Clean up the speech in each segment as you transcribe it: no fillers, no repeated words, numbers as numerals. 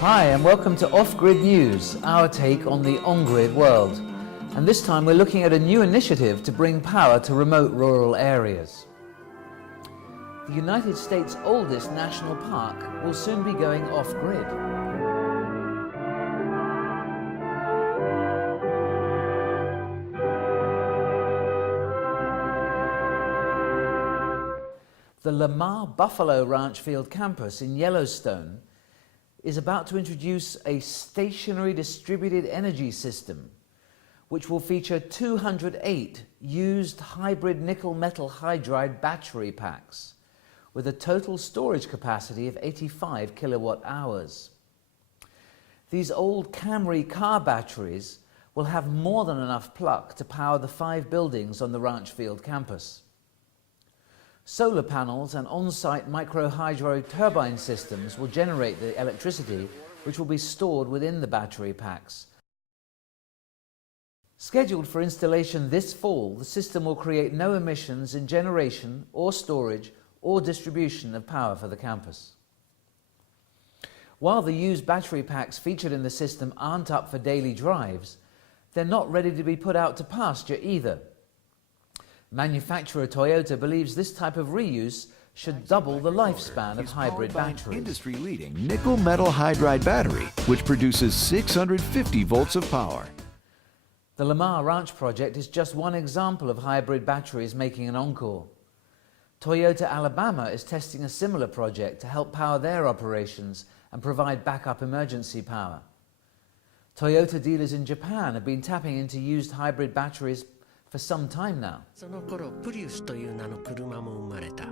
Hi and welcome to Off-Grid News, our take on the on-grid world. And this time we're looking at a new initiative to bring power to remote rural areas. The United States' oldest national park will soon be going off-grid. The Lamar Buffalo Ranch Field campus in Yellowstone is about to introduce a stationary distributed energy system which will feature 208 used hybrid nickel-metal hydride battery packs with a total storage capacity of 85 kilowatt hours. These old Camry car batteries will have more than enough pluck to power the 5 buildings on the Ranch Field campus. Solar panels and on-site micro-hydro turbine systems will generate the electricity which will be stored within the battery packs. Scheduled for installation this fall, the system will create no emissions in generation or storage or distribution of power for the campus. While the used battery packs featured in the system aren't up for daily drives, they're not ready to be put out to pasture either. Manufacturer Toyota believes this type of reuse should double the lifespan of hybrid batteries. Industry-leading nickel-metal hydride battery, which produces 650 volts of power. The Lamar Ranch project is just one example of hybrid batteries making an encore. Toyota Alabama is testing a similar project to help power their operations and provide backup emergency power. Toyota dealers in Japan have been tapping into used hybrid batteries for some time now. その頃プリウスという名の車も生まれた。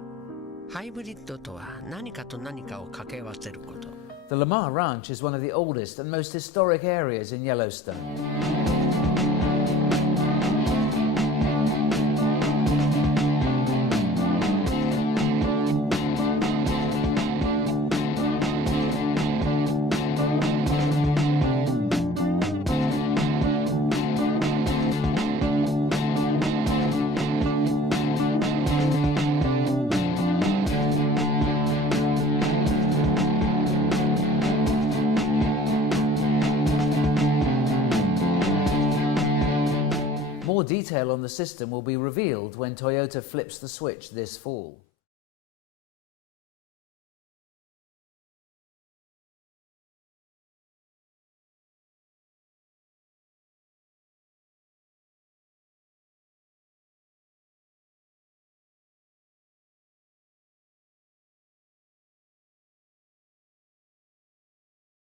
ハイブリッドとは何かと何かを掛け合わせること。The Lamar Ranch is one of the oldest and most historic areas in Yellowstone. More detail on the system will be revealed when Toyota flips the switch this fall.